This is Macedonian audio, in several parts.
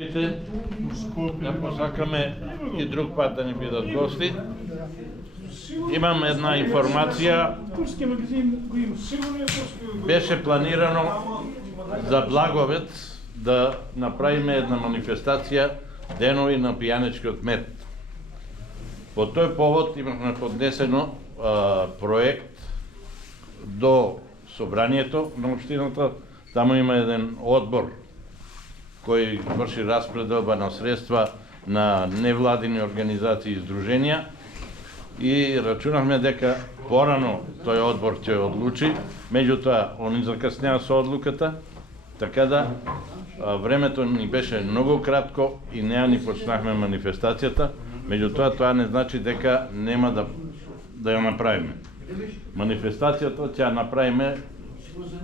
Да посакаме и друг пат да ни бидат гости. Имам една информација. Беше планирано за Благовец да направиме една манифестација денови на пијанечкиот мед. По тој повод имахме поднесено проект до собранието на општината. Таму има еден одбор кој врши распределба на средства на невладини организации и здруженија и рачунавме дека порано тој одбор ќе одлучи, меѓутоа они закаснеа со одлуката, така да времето ни беше многу кратко и неа ни почнахме манифестацијата, меѓутоа тоа не значи дека нема да ја направиме. Манифестацијата ќе ја направиме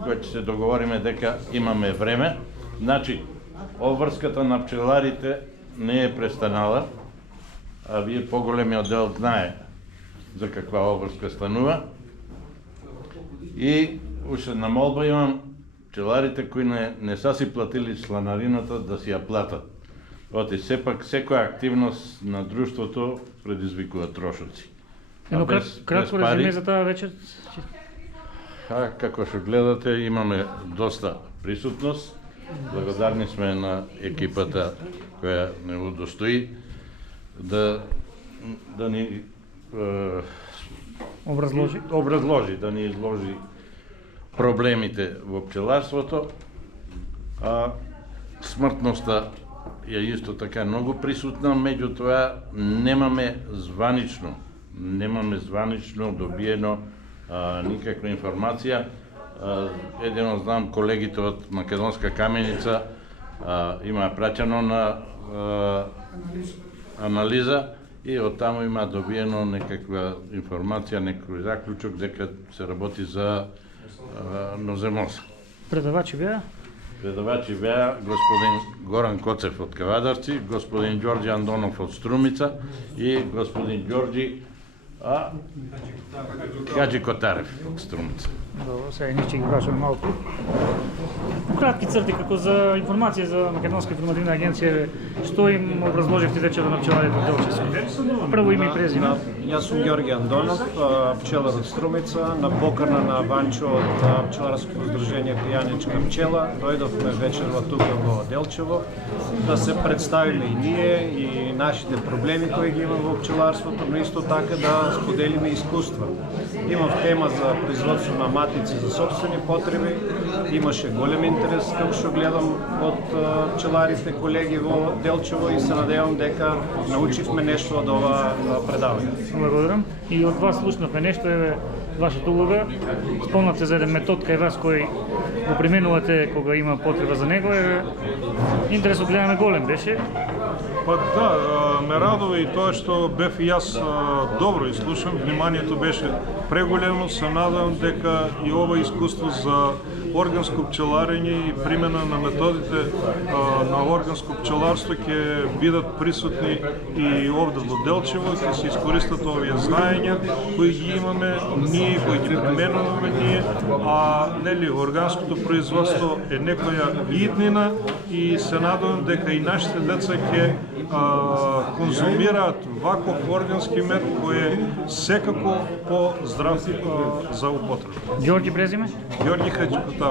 кога ќе се договориме дека имаме време. Значи, обврската на пчеларите не е престанала, а вие поголемиот дел знае за каква обврска станува. И уште на молба имам пчеларите кои не са си платили чланарината да си ја платат. Оти сепак секоја активност на друштвото предизвикува трошоци. Едно кратко резюме за таа вечер. Како што гледате, имаме доста присутност. Благодарни сме на екипата која не удостои да ни образложи, да ни изложи проблемите во пчеларството. Смртноста е исто така многу присутна, меѓутоа немаме званично добиено никаква информација. Едино знам колегите од Македонска каменица има праќано на анализа и од таму има добиено некаква информација, некој заклучок дека се работи за ноземоса. Предавачи беа? Предавачи беа господин Горан Коцев од Кавадарци, господин Ѓорѓи Андонов од Струмица и господин Ѓорѓи Хаджи Котарев од Струмица. Добро, сега ние ќе ги кажеме малку. Во кратки црти, како за информација за Македонска информативна агенција, што им образложивте вечера на пчеларите од Делчевски? Прво име и презиме. Јас сум Ѓорѓи Андонов, пчелар од Струмица, на покана на Ванчо од пчеларското здружение Пијанечка пчела. Дојдовме вечерва тука во Делчево да се представиме и ние и нашите проблеми кои ги имаме во пчеларството, но исто така да споделиме искуства. Имав тема за производство на матици за собствени потреби. Имаше голем интерес, како што гледам, од пчеларите колеги во Делчево и се надевам дека научивме нешто од ова предавање. Благодарам. И од вас слушнавме нешто, еве вашата улога. Спомнате за еден метод кај вас кој го применувате кога има потреба за него. Интересот гледаме голем беше. Па да, ме радува и тоа што бев и јас добро изслушам, вниманието беше преголемо, се надевам дека и ова искуство за органско пчеларење и примена на методите на органско пчеларство ќе бидат присутни и овде во Делчево, ќе се искористат овие знаења кои ги имаме ние, кои ги применуваме ние, нели органското производство е некоја иднина и се надевам дека и нашите деца ќе конзумираат ваков органски мед кој е секако по-здрав за употреба. Ѓорѓи презиме? Ѓорѓи Хаджикотаров.